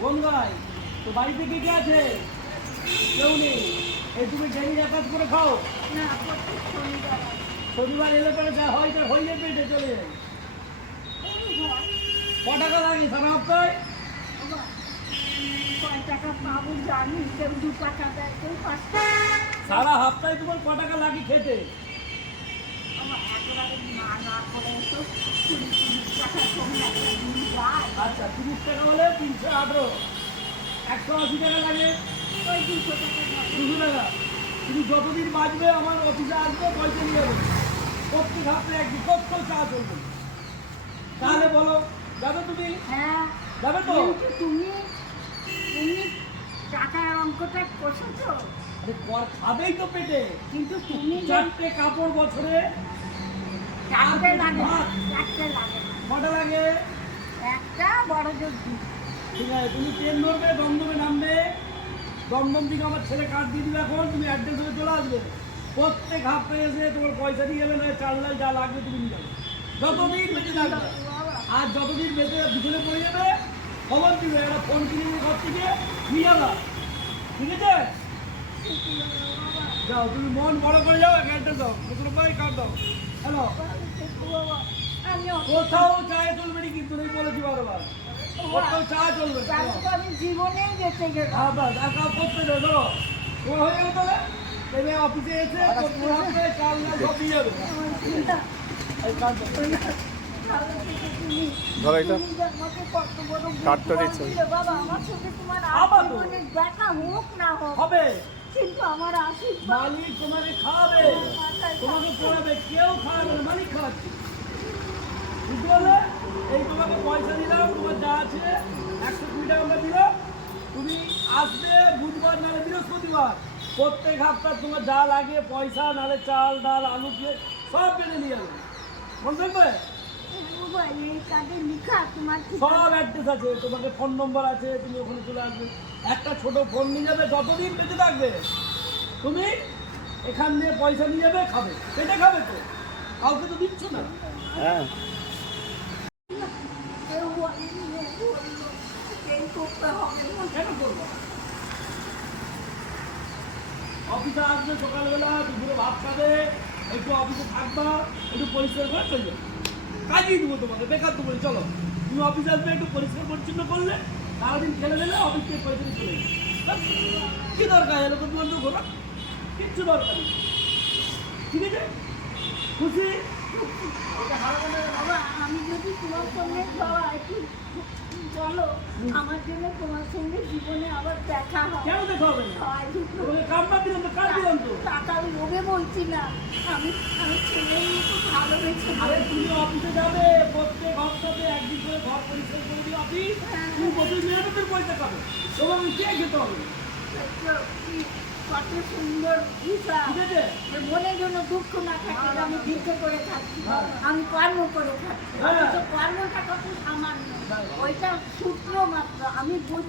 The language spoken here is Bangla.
কোন তো বাড়িতে কে কে আছে? কেউ নেই। এই তুমি ডেলি যাতায়াত করে খাও? না শনিবার এলে পরে যা হয় তা হইলে পেটে চলে যায়। ক টাকা লাগে সারা হপ্তায় সারা তোমার ক টাকা লাগে খেতে? আমার একবারে না না করে তো টাকা কমে একটা দিন যায় আচ্ছা তিরিশ টাকা হলে তিনশো আঠেরো। একশো আশি টাকা লাগে। ওই দুশো দুশো টাকা। তুমি যতদিন বাঁচবে আমার অফিসে আসবে পয়সা নিয়ে যাবে প্রত্যেক হাতে একদিন কত চা চলবে তাহলে বলো যাবে তুমি? হ্যাঁ। যাবে তো? তুমি তুমি টাকার অঙ্কটা কষেছো আরে কর খাবেই তো পেটে। কিন্তু তুমি চারটে কাপড় বছরে চারটে লাগে চারটে লাগে। কটা লাগে? একটা বড় জোর ঠিক আছে, তুমি ট্রেন ধরবে, দমদমে নামবে। দমদম থেকে আমার ছেলে কার্ড দিয়ে দিবে এখন, তুমি অ্যাড্রেস হয়ে চলে আসবে। প্রত্যেক হাফে এসে তোমার পয়সা দিয়ে যাবে না চাল ডাল যা লাগবে তুমি নিয়ে যাবে। যতদিন বেঁচে থাকবে। আর যতদিন বেঁচে পিছনে পড়ে যাবে, খবর দিবে একটা ফোন কিনে নিয়ে ঘর থেকে নিয়ে যাবা ঠিক আছে? যাও, তুমি মন বড় করে যাও অ্যাড্রেস দাও। ভাই কার্ড দাও। হ্যালো কোথাও চায়ে চলবে না কিন্তু নেই বলেছি বারবার কোথাও চা চলবে আমি জীবনেই বেঁচে গেলাম। হ্যাঁ আর কাজ করতে দেবে ধরো তোমার হয়ে গেল তাহলে? এবার অফিসে এসে কাল না সব দিয়ে যাবে। আমার তুমি ধরো এটা। তুমি দিচ্ছি। হবে। কিন্তু আশীর্বাদ মালিক তোমাকে খাওয়াবে। তোমাকে পড়াবে। কেউ খাওয়াবে মালিক খাওয়াচ্ছে। বুঝতে পারলে এই পয়সা দিলাম, তোমার যা আছে, একশো কুড়ি টাকা আমরা দিলাম। তুমি আসবে বুধবার, নাহলে বৃহস্পতিবার। প্রত্যেক সপ্তাহ তোমার যা লাগে, পয়সা, নাহলে চাল, ডাল, আলু দিয়ে সব পেলে নিয়ে যাবে লিখা তোমার সব। অ্যাড্রেস আছে। তোমাকে ফোন নম্বর আছে, তুমি ওখানে চলে আসবে। একটা ছোট ফোন নিয়ে যাবে, যতদিন বেঁচে থাকবে। তুমি এখান দিয়ে পয়সা নিয়ে যাবে, খাবে। পেটে খাবে তো? কাউকে তো দিচ্ছ না। হ্যাঁ কেউ বলেনি, কেউ বলল, এই করতে হবে না। কেন করব অফিসে আসবে সকালবেলা, দুপুরে ভাত খাবে, একটু অফিসে থাকবা, একটু পরিষ্কার করে চলে যাবে। কাজই দেবো তোমাকে, বেকার দেবো চলো। তুমি অফিসে আসবে, একটু পরিষ্কার পরিচ্ছন্ন করলে, সারাদিন খেলে দিলে অফিস থেকে নিয়ে চলে যাবে। কি দরকার এরকম তোমার তো ঘোরা? কিচ্ছু দরকার ঠিক আছে? খুশি? বাবা, আমি যদি তোমার সঙ্গে বাবা আমার জন্য তোমার সঙ্গে জীবনে আবার দেখা হয় কেন দেখা হয় বলছি না আমি আমি ছেলে নিয়ে খুব ভালোবেসে আরে তুমি অফিসে যাবে প্রত্যেক হপ্তাহে একদিন করে ঘর পরিষ্কার করে দিও অফিস তুমি প্রতি মেহনতের পয়সা খাবে এবং কে হবে কত সুন্দর হিসাব ঠিক আছে যে মনের জন্য দুঃখ না থাকে আমি ভিক্ষে করে খাচ্ছি হ্যাঁ। আমি কর্ম করে খাচ্ছি হ্যাঁ। কর্মটা কত সামান্য। ওইটা সূত্র মাত্র। আমি বুঝ